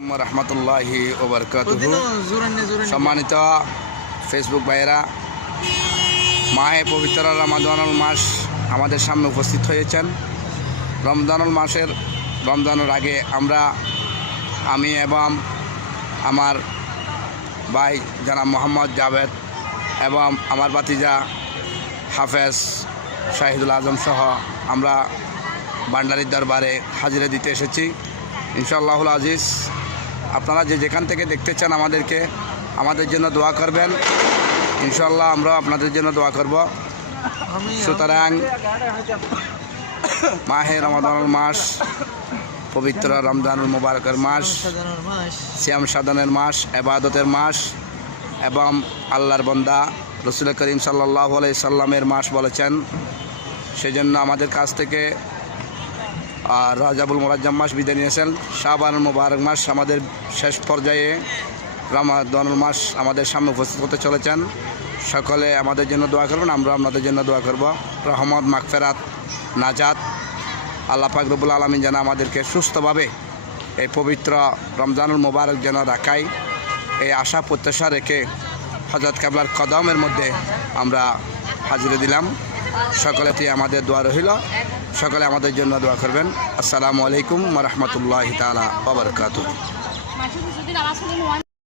রহমতুল্লাহি ওয়া বারাকাতুহু। সম্মানিত ফেসবুক ভাইয়েরা, মাহে পবিত্র রমাদানুল মাস আমাদের সামনে উপস্থিত হয়েছেন। রমজানের আগে আমি এবং আমার ভাই জনাব মোহাম্মদ জাভেদ এবং আমার ভাতিজা হাফেজ শাহিদুল আজম সহ আমরা ভান্ডারির দরবারে হাজিরা দিতে এসেছি। ইনশাআল্লাহুল আজিজ, আপনারা যেখান থেকে দেখতেছেন আমাদের জন্য দোয়া করবেন। ইনশাআল্লাহ আমরাও আপনাদের জন্য দোয়া করব। সুতরাং মাহে রমাদানুল মাস, পবিত্র রমজানুল মুবারকের মাস, সিয়াম সাধনের মাস, ইবাদতের মাস এবং আল্লাহর বান্দা রাসূল করিম সাল্লাল্লাহু আলাইহি সাল্লামের মাস বলেছেন। সেজন্য আমাদের কাছ থেকে রাজাবুল মুরাজ্জাম মাস বিদায় নিয়েছেন। শাবানুল মুবারক মাস আমাদের শেষ পর্যায়ে, রমাদানুল মাস আমাদের সামনে উপস্থিত হতে চলেছেন। সকলে আমাদের জন্য দোয়া করবেন, আমরা আপনাদের জন্য দোয়া করব। রহমত, মাগফিরাত, নাজাত আল্লাহ পাক রব্বুল আলামিন যেন আমাদেরকে সুস্থভাবে এই পবিত্র রমজানুল মুবারক যেন রাখায়, এই আশা প্রত্যাশা রেখে হযরত কিবলার কদমের মধ্যে আমরা হাজিরা দিলাম। সকলেতে আমাদের দোয়া রইল, সকলে আমাদের জন্য দোয়া করবেন। আসসালামু আলাইকুম ওয়া রাহমাতুল্লাহি তাআলা ওয়া বারাকাতুহু।